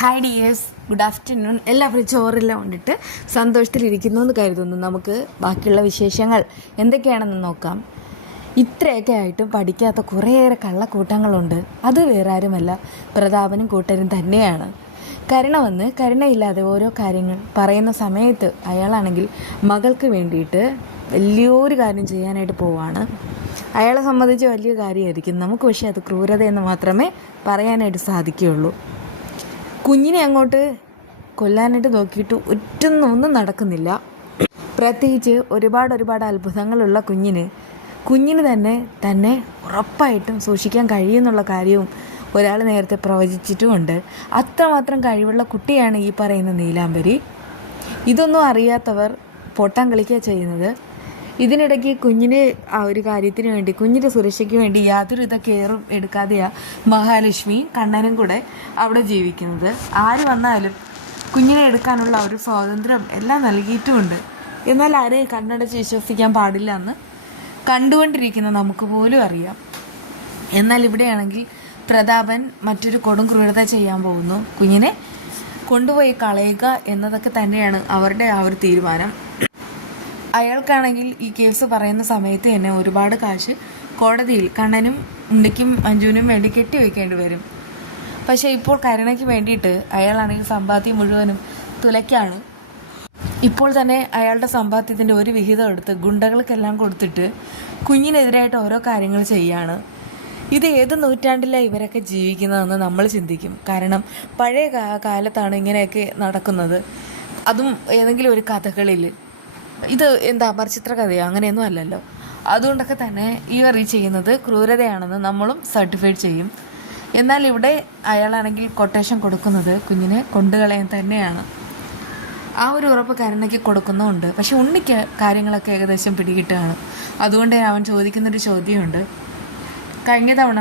Hi dears, good afternoon. എല്ലാവരും ചോറെല്ലാം കൊണ്ടിട്ട് സന്തോഷത്തിലിരിക്കുന്നു എന്ന് കരുതുന്നു. നമുക്ക് ബാക്കിയുള്ള വിശേഷങ്ങൾ എന്തൊക്കെയാണെന്ന് നോക്കാം. ഇത്രയൊക്കെ ആയിട്ടും പഠിക്കാത്ത കുറേയേറെ കള്ളക്കൂട്ടങ്ങളുണ്ട്. അത് വേറെ ആരുമല്ല, പ്രതാപനും കൂട്ടരും തന്നെയാണ്. കരുണ വന്ന് കരുണയില്ലാതെ ഓരോ കാര്യങ്ങൾ പറയുന്ന സമയത്ത് അയാളാണെങ്കിൽ മകൾക്ക് വേണ്ടിയിട്ട് വലിയൊരു കാര്യം ചെയ്യാനായിട്ട് പോവാണ്. അയാളെ സംബന്ധിച്ച് വലിയ കാര്യമായിരിക്കും, നമുക്ക് പക്ഷേ അത് ക്രൂരതയെന്ന് മാത്രമേ പറയാനായിട്ട് സാധിക്കുകയുള്ളൂ. കുഞ്ഞിനെ അങ്ങോട്ട് കൊല്ലാനായിട്ട് നോക്കിയിട്ട് ഒന്നും നടക്കുന്നില്ല. പ്രത്യേകിച്ച് ഒരുപാട് അത്ഭുതങ്ങളുള്ള കുഞ്ഞിന് തന്നെ ഉറപ്പായിട്ടും സൂക്ഷിക്കാൻ കഴിയുമെന്നുള്ള കാര്യവും ഒരാൾ നേരത്തെ പ്രവചിച്ചിട്ടുമുണ്ട്. അത്രമാത്രം കഴിവുള്ള കുട്ടിയാണ് ഈ പറയുന്ന നീലാംബരി. ഇതൊന്നും അറിയാത്തവർ പൊട്ടാൻ കളിക്കുക ചെയ്യുന്നത്. ഇതിനിടയ്ക്ക് കുഞ്ഞിന് ആ ഒരു കാര്യത്തിന് വേണ്ടി, കുഞ്ഞിൻ്റെ സുരക്ഷയ്ക്ക് വേണ്ടി യാതൊരുവിധ കെയറും എടുക്കാതെയാണ് മഹാലക്ഷ്മിയും കണ്ണനും കൂടെ അവിടെ ജീവിക്കുന്നത്. ആര് വന്നാലും കുഞ്ഞിനെ എടുക്കാനുള്ള ഒരു സ്വാതന്ത്ര്യം എല്ലാം നൽകിയിട്ടുമുണ്ട്. എന്നാൽ ആരെയും കണ്ണടച്ച് വിശ്വസിക്കാൻ പാടില്ല എന്ന് കണ്ടുകൊണ്ടിരിക്കുന്ന നമുക്ക് പോലും അറിയാം. എന്നാൽ ഇവിടെയാണെങ്കിൽ പ്രതാപൻ മറ്റൊരു കൊടും ക്രൂരത ചെയ്യാൻ പോകുന്നു. കുഞ്ഞിനെ കൊണ്ടുപോയി കളയുക എന്നതൊക്കെ തന്നെയാണ് അവരുടെ ആ ഒരു തീരുമാനം. അയാൾക്കാണെങ്കിൽ ഈ കേസ് പറയുന്ന സമയത്ത് തന്നെ ഒരുപാട് കാശ് കോടതിയിൽ കണ്ണനും ഉണ്ണിക്കും മഞ്ജുവിനും വേണ്ടി കെട്ടിവെക്കേണ്ടി വരും. പക്ഷേ ഇപ്പോൾ കരുണയ്ക്ക് വേണ്ടിയിട്ട് അയാളാണെങ്കിൽ സമ്പാദ്യം മുഴുവനും തുലയ്ക്കാണ്. ഇപ്പോൾ തന്നെ അയാളുടെ സമ്പാദ്യത്തിൻ്റെ ഒരു വിഹിതം എടുത്ത് ഗുണ്ടകൾക്കെല്ലാം കൊടുത്തിട്ട് കുഞ്ഞിനെതിരായിട്ട് ഓരോ കാര്യങ്ങൾ ചെയ്യാണ്. ഇത് ഏത് നൂറ്റാണ്ടിലാണ് ഇവരൊക്കെ ജീവിക്കുന്നതെന്ന് നമ്മൾ ചിന്തിക്കും. കാരണം പഴയ കാലത്താണ് ഇങ്ങനെയൊക്കെ നടക്കുന്നത്, അതും ഏതെങ്കിലും ഒരു കഥകളിൽ. ഇത് എന്താ മറിച്ചിത്ര കഥയോ അങ്ങനെയൊന്നും അല്ലല്ലോ. അതുകൊണ്ടൊക്കെ തന്നെ ഇവർ ഈ ചെയ്യുന്നത് ക്രൂരതയാണെന്ന് നമ്മളും സർട്ടിഫൈഡ് ചെയ്യും. എന്നാൽ ഇവിടെ അയാളാണെങ്കിൽ കൊട്ടേഷൻ കൊടുക്കുന്നത് കുഞ്ഞിനെ കൊണ്ടുകളയാൻ തന്നെയാണ്. ആ ഒരു ഉറപ്പ് കരുണയ്ക്ക് കൊടുക്കുന്നുമുണ്ട്. പക്ഷെ ഉണ്ണിക്ക് കാര്യങ്ങളൊക്കെ ഏകദേശം പിടികിട്ടുകയാണ്. അതുകൊണ്ട് അവൻ ചോദിക്കുന്നൊരു ചോദ്യമുണ്ട്. കഴിഞ്ഞ തവണ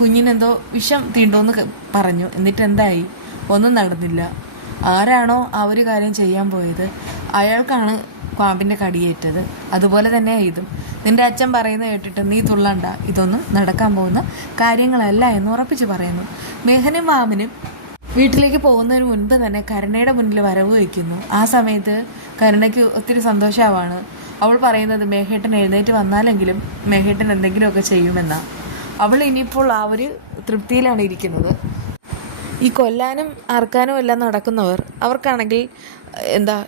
കുഞ്ഞിനെന്തോ വിഷം തീണ്ടോന്ന് പറഞ്ഞു, എന്നിട്ട് എന്തായി? ഒന്നും നടന്നില്ല. ആരാണോ ആ ഒരു കാര്യം ചെയ്യാൻ പോയത് അയാൾക്കാണ് പാമ്പിൻ്റെ കടിയേറ്റത്. അതുപോലെ തന്നെയാണ് ഇതും. നിൻ്റെ അച്ഛൻ പറയുന്നത് കേട്ടിട്ട് നീ തുള്ളണ്ട, ഇതൊന്നും നടക്കാൻ പോകുന്ന കാര്യങ്ങളല്ല എന്ന് ഉറപ്പിച്ച് പറയുന്നു. മേഘനും വാമനും വീട്ടിലേക്ക് പോകുന്നതിന് മുൻപ് തന്നെ കരുണയുടെ മുന്നിൽ വരവ് വയ്ക്കുന്നു. ആ സമയത്ത് കരുണയ്ക്ക് ഒത്തിരി സന്തോഷമാവാണ്. അവൾ പറയുന്നത് മേഘേട്ടൻ എഴുന്നേറ്റ് വന്നാലെങ്കിലും മേഘേട്ടൻ എന്തെങ്കിലുമൊക്കെ ചെയ്യുമെന്നാണ്. അവൾ ഇനിയിപ്പോൾ ആ ഒരു തൃപ്തിയിലാണ് ഇരിക്കുന്നത്. ഈ കൊല്ലാനും അറക്കാനും എല്ലാം നടക്കുന്നവർ, അവർക്കാണെങ്കിൽ എന്താ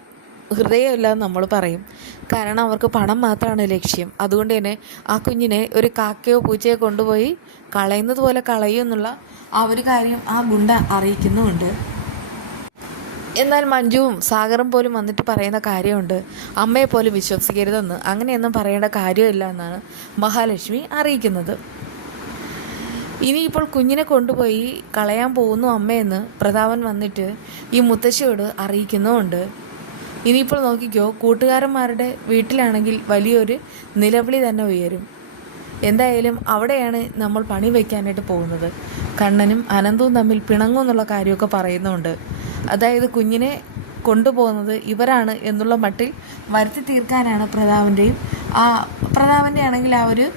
ഹൃദയമില്ല എന്ന് നമ്മൾ പറയും. കാരണം അവർക്ക് പണം മാത്രമാണ് ലക്ഷ്യം. അതുകൊണ്ട് തന്നെ ആ കുഞ്ഞിനെ ഒരു കാക്കയോ പൂച്ചയോ കൊണ്ടുപോയി കളയുന്നത് പോലെ കളയും എന്നുള്ള ആ ഒരു കാര്യം ആ ഗുണ്ട അറിയിക്കുന്നുമുണ്ട്. എന്നാൽ മഞ്ജുവും സാഗറും പോലും വന്നിട്ട് പറയുന്ന കാര്യമുണ്ട്, അമ്മയെ പോലും വിശ്വസിക്കരുതെന്ന്. അങ്ങനെയൊന്നും പറയേണ്ട കാര്യമില്ല എന്നാണ് മഹാലക്ഷ്മി അറിയിക്കുന്നത്. ഇനിയിപ്പോൾ കുഞ്ഞിനെ കൊണ്ടുപോയി കളയാൻ പോകുന്നു അമ്മയെന്ന് പ്രതാപൻ വന്നിട്ട് ഈ മുത്തശ്ശിയോട് അറിയിക്കുന്നുമുണ്ട്. ഇനിയിപ്പോൾ നോക്കിക്കോ, കൂട്ടുകാരന്മാരുടെ വീട്ടിലാണെങ്കിൽ വലിയൊരു നിലവിളി തന്നെ ഉയരും. എന്തായാലും അവിടെയാണ് നമ്മൾ പണി വയ്ക്കാനായിട്ട് പോകുന്നത്. കണ്ണനും അനന്തവും തമ്മിൽ പിണങ്ങും എന്നുള്ള കാര്യമൊക്കെ പറയുന്നുണ്ട്. അതായത് കുഞ്ഞിനെ കൊണ്ടുപോകുന്നത് ഇവരാണ് എന്നുള്ള മട്ടിൽ വരുത്തി തീർക്കാനാണ് പ്രതാപൻ്റെ ആണെങ്കിൽ ആ ഒരു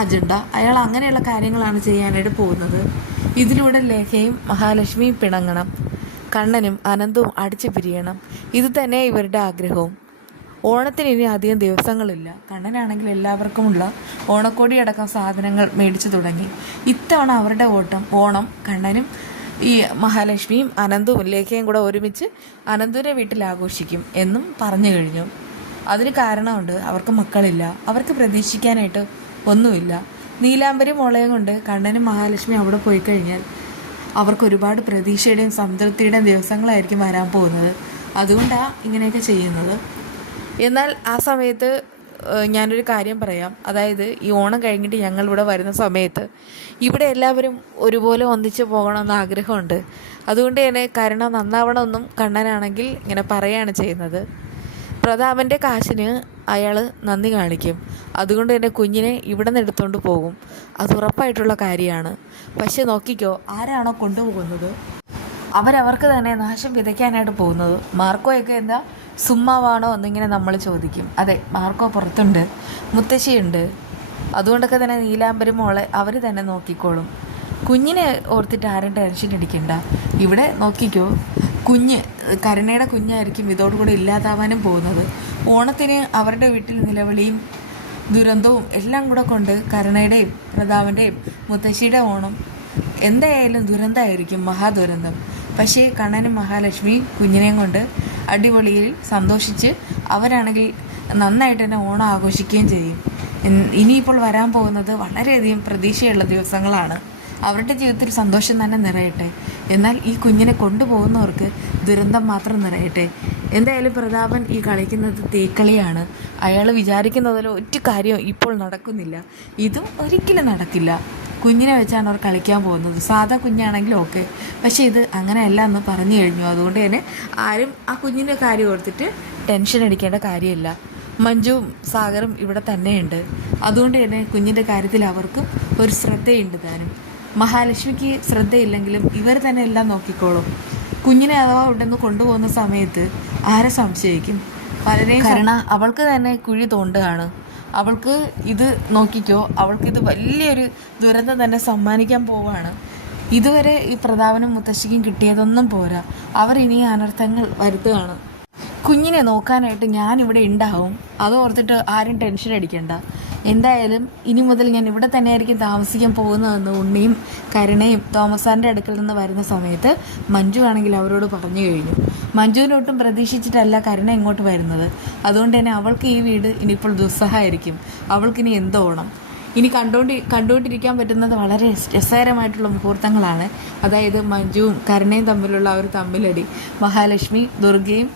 അജണ്ട. അയാൾ അങ്ങനെയുള്ള കാര്യങ്ങളാണ് ചെയ്യാനായിട്ട് പോകുന്നത്. ഇതിലൂടെ ലേഖയും മഹാലക്ഷ്മിയും പിണങ്ങണം, കണ്ണനും അനന്തവും അടിച്ചു പിരിയണം. ഇത് തന്നെ ഇവരുടെ ആഗ്രഹവും. ഓണത്തിന് ഇനി അധികം ദിവസങ്ങളില്ല. കണ്ണനാണെങ്കിൽ എല്ലാവർക്കുമുള്ള ഓണക്കോടി അടക്കം സാധനങ്ങൾ മേടിച്ചു തുടങ്ങി. ഇത്തവണ അവരുടെ ഓണം കണ്ണനും ഈ മഹാലക്ഷ്മിയും അനന്തവും ലേഖയും കൂടെ ഒരുമിച്ച് അനന്തുവിൻ്റെ വീട്ടിൽ ആഘോഷിക്കും എന്നും പറഞ്ഞു കഴിഞ്ഞു. അതിന് കാരണമുണ്ട്, അവർക്ക് മക്കളില്ല, അവർക്ക് പ്രതീക്ഷിക്കാനായിട്ട് ഒന്നുമില്ല. നീലാംബരി മോളയും കൊണ്ട് കണ്ണനും മഹാലക്ഷ്മി അവിടെ പോയി കഴിഞ്ഞാൽ അവർക്ക് ഒരുപാട് പ്രതീക്ഷയുടെയും സംതൃപ്തിയുടെയും ദിവസങ്ങളായിരിക്കും വരാൻ പോകുന്നത്. അതുകൊണ്ടാണ് ഇങ്ങനെയൊക്കെ ചെയ്യുന്നത്. എന്നാൽ ആ സമയത്ത് ഞാനൊരു കാര്യം പറയാം. അതായത് ഈ ഓണം കഴിഞ്ഞിട്ട് ഞങ്ങളിവിടെ വരുന്ന സമയത്ത് ഇവിടെ എല്ലാവരും ഒരുപോലെ ഒന്നിച്ച് പോകണമെന്ന് ആഗ്രഹമുണ്ട്. അതുകൊണ്ട് തന്നെ കരുണ നന്നാവണമെന്നും കണ്ണനാണെങ്കിൽ ഇങ്ങനെ പറയുകയാണ് ചെയ്യുന്നത്. പ്രതാപൻ്റെ കാശിന് അയാൾ നന്ദി കാണിക്കും. അതുകൊണ്ട് തന്നെ കുഞ്ഞിനെ ഇവിടെ നിന്ന് എടുത്തുകൊണ്ട് പോകും. അത് ഉറപ്പായിട്ടുള്ള കാര്യമാണ്. പക്ഷെ നോക്കിക്കോ, ആരാണോ കൊണ്ടുപോകുന്നത് അവരവർക്ക് തന്നെ നാശം വിതയ്ക്കാനായിട്ട് പോകുന്നത്. മാർക്കോയൊക്കെ എന്താ സുമ്മാവാണോ എന്നിങ്ങനെ നമ്മൾ ചോദിക്കും. അതെ, മാർക്കോ പുറത്തുണ്ട്, മുത്തശ്ശിയുണ്ട്. അതുകൊണ്ടൊക്കെ തന്നെ നീലാംബരി മോളെ അവർ തന്നെ നോക്കിക്കോളും. കുഞ്ഞിനെ ഓർത്തിട്ട് ആരും ടെൻഷൻ അടിക്കണ്ട. ഇവിടെ നോക്കിക്കോ, കരുണയുടെ കുഞ്ഞായിരിക്കും ഇതോടുകൂടി ഇല്ലാതാവാനും പോകുന്നത്. ഓണത്തിന് അവരുടെ വീട്ടിൽ നിലവിളിയും ദുരന്തവും എല്ലാം കൂടെ കൊണ്ട് കരുണയുടെയും പ്രതാപൻ്റെയും മുത്തശ്ശിയുടെ ഓണം എന്തായാലും ദുരന്തമായിരിക്കും, മഹാദുരന്തം. പക്ഷേ കണ്ണനും മഹാലക്ഷ്മിയും കുഞ്ഞിനെയും കൊണ്ട് അടിപൊളിയിൽ സന്തോഷിച്ച് അവരാണെങ്കിൽ നന്നായിട്ട് തന്നെ ഓണം ആഘോഷിക്കുകയും ചെയ്യും. ഇനിയിപ്പോൾ വരാൻ പോകുന്നത് വളരെയധികം പ്രതീക്ഷയുള്ള ദിവസങ്ങളാണ്. അവരുടെ ജീവിതത്തിൽ സന്തോഷം തന്നെ നിറയട്ടെ. എന്നാൽ ഈ കുഞ്ഞിനെ കൊണ്ടുപോകുന്നവർക്ക് ദുരന്തം മാത്രം നിറയട്ടെ. എന്തായാലും പ്രതാപൻ ഈ കളിക്കുന്നത് തീക്കളിയാണ്. അയാൾ വിചാരിക്കുന്നതിൽ ഒറ്റ കാര്യം ഇപ്പോൾ നടക്കുന്നില്ല. ഇതും ഒരിക്കലും നടക്കില്ല. കുഞ്ഞിനെ വെച്ചാണ് അവർ കളിക്കാൻ പോകുന്നത്. സാധാ കുഞ്ഞാണെങ്കിലും ഓക്കെ, പക്ഷേ ഇത് അങ്ങനെയല്ല എന്ന് പറഞ്ഞു കഴിഞ്ഞു. അതുകൊണ്ട് തന്നെ ആരും ആ കുഞ്ഞിൻ്റെ കാര്യം ഓർത്തിട്ട് ടെൻഷൻ അടിക്കേണ്ട കാര്യമില്ല. മഞ്ജുവും സാഗറും ഇവിടെ തന്നെയുണ്ട്. അതുകൊണ്ട് തന്നെ കുഞ്ഞിൻ്റെ കാര്യത്തിൽ അവർക്കും ഒരു ശ്രദ്ധയുണ്ട് താനും. മഹാലക്ഷ്മിക്ക് ശ്രദ്ധയില്ലെങ്കിലും ഇവർ തന്നെ എല്ലാം നോക്കിക്കോളും. കുഞ്ഞിനെ അഥവാ ഉണ്ടെന്ന് കൊണ്ടുപോകുന്ന സമയത്ത് ആരെ സംശയിക്കും? പലരെയും കാരണം അവൾക്ക് തന്നെ കുഴി തോണ്ടുകയാണ്. അവൾക്ക് ഇത് നോക്കിക്കോ, അവൾക്കിത് വലിയൊരു ദുരന്തം തന്നെ സമ്മാനിക്കാൻ പോവുകയാണ്. ഇതുവരെ ഈ പ്രതാപനും മുത്തശ്ശിക്കും കിട്ടിയതൊന്നും പോരാ, അവർ ഇനി അനർത്ഥങ്ങൾ വരുത്തുകയാണ്. കുഞ്ഞിനെ നോക്കാനായിട്ട് ഞാനിവിടെ ഉണ്ടാവും, അത് ഓർത്തിട്ട് ആരും ടെൻഷൻ അടിക്കണ്ട. എന്തായാലും ഇനി മുതൽ ഞാൻ ഇവിടെ തന്നെയായിരിക്കും താമസിക്കാൻ പോകുന്നതെന്ന് ഉണ്ണിയും കരുണയും തോമസാറിൻ്റെ അടുക്കൽ നിന്ന് വരുന്ന സമയത്ത് മഞ്ജു ആണെങ്കിൽ അവരോട് പറഞ്ഞു കഴിഞ്ഞു. മഞ്ജുവിനൊട്ടും പ്രതീക്ഷിച്ചിട്ടല്ല കരുണ ഇങ്ങോട്ട് വരുന്നത്. അതുകൊണ്ട് തന്നെ അവൾക്ക് ഈ വീട് ഇനിയിപ്പോൾ ദുസ്സഹമായിരിക്കും. അവൾക്കിനി എന്തോണം. ഇനി കണ്ടുകൊണ്ടിരിക്കാൻ പറ്റുന്നത് വളരെ രസകരമായിട്ടുള്ള മുഹൂർത്തങ്ങളാണ്. അതായത് മഞ്ജുവും കരുണയും തമ്മിലുള്ള ഒരു തമ്മിലടി, മഹാലക്ഷ്മി ദുർഗയും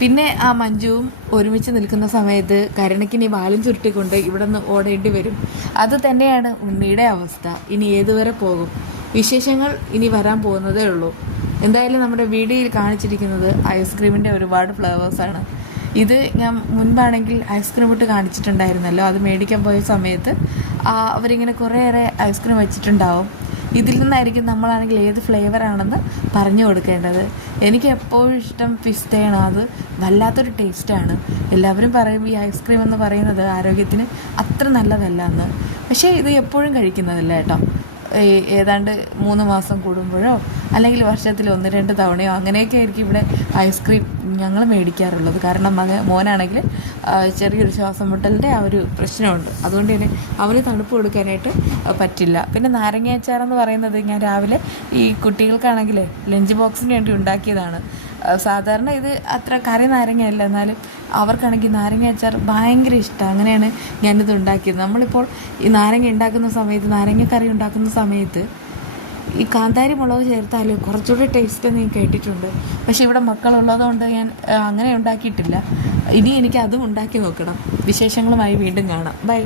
പിന്നെ ആ മഞ്ജുവും ഒരുമിച്ച് നിൽക്കുന്ന സമയത്ത് കരുണയ്ക്കിനി വാലും ചുരുട്ടിക്കൊണ്ട് ഇവിടെ നിന്ന് ഓടേണ്ടി വരും. അത് തന്നെയാണ് ഉണ്ണിയുടെ അവസ്ഥ. ഇനി ഏതുവരെ പോകും? വിശേഷങ്ങൾ ഇനി വരാൻ പോകുന്നതേ ഉള്ളൂ. എന്തായാലും നമ്മുടെ വീഡിയോയിൽ കാണിച്ചിരിക്കുന്നത് ഐസ്ക്രീമിൻ്റെ ഒരുപാട് ഫ്ലേവേഴ്സാണ്. ഇത് ഞാൻ മുൻപാണെങ്കിൽ ഐസ്ക്രീം ഇട്ട് കാണിച്ചിട്ടുണ്ടായിരുന്നല്ലോ. അത് മേടിക്കാൻ പോയ സമയത്ത് അവരിങ്ങനെ കുറേയേറെ ഐസ്ക്രീം വെച്ചിട്ടുണ്ടാവും. ഇതിൽ നിന്നായിരിക്കും നമ്മളാണെങ്കിൽ ഏത് ഫ്ലേവറാണെന്ന് പറഞ്ഞു കൊടുക്കേണ്ടത്. എനിക്ക് എപ്പോഴും ഇഷ്ടം പിസ്തയാണ്. അത് വല്ലാത്തൊരു ടേസ്റ്റാണ്. എല്ലാവരും പറയും ഈ ഐസ്ക്രീം എന്ന് പറയുന്നത് ആരോഗ്യത്തിന് അത്ര നല്ലതല്ല എന്ന്. പക്ഷേ ഇത് എപ്പോഴും കഴിക്കുന്നതല്ല കേട്ടോ. ഏതാണ്ട് 3 മാസം കൂടുമ്പോഴോ അല്ലെങ്കിൽ വർഷത്തിൽ 1-2 തവണയോ അങ്ങനെയൊക്കെ ആയിരിക്കും ഇവിടെ ഐസ്ക്രീം ഞങ്ങൾ മേടിക്കാറുള്ളത്. കാരണം മോനാണെങ്കിൽ ചെറിയൊരു ശ്വാസം മുട്ടലിൻ്റെ ആ ഒരു പ്രശ്നമുണ്ട്. അതുകൊണ്ട് തന്നെ അവന് തണുപ്പ് കൊടുക്കാനായിട്ട് പറ്റില്ല. പിന്നെ നാരങ്ങ അച്ചാറെന്ന് പറയുന്നത് ഞാൻ രാവിലെ ഈ കുട്ടികൾക്കാണെങ്കിൽ ലഞ്ച് ബോക്സിന് വേണ്ടി ഉണ്ടാക്കിയതാണ്. സാധാരണ ഇത് അത്ര കറി നാരങ്ങയല്ല, എന്നാലും അവർക്കാണെങ്കിൽ നാരങ്ങ അച്ചാർ ഭയങ്കര ഇഷ്ടമാണ്. അങ്ങനെയാണ് ഞാനിത് ഉണ്ടാക്കിയത്. നമ്മളിപ്പോൾ ഈ നാരങ്ങ ഉണ്ടാക്കുന്ന സമയത്ത്, നാരങ്ങ കറി ഉണ്ടാക്കുന്ന സമയത്ത് ഈ കാന്താരി മുളക് ചേർത്താൽ കുറച്ചുകൂടി ടേസ്റ്റ് എന്ന് ഞാൻ കേട്ടിട്ടുണ്ട്. പക്ഷേ ഇവിടെ മക്കളുള്ളതുകൊണ്ട് ഞാൻ അങ്ങനെ ഉണ്ടാക്കിയിട്ടില്ല. ഇനി എനിക്ക് അതും ഉണ്ടാക്കി നോക്കണം. വിശേഷങ്ങളുമായി വീണ്ടും കാണാം. ബൈ.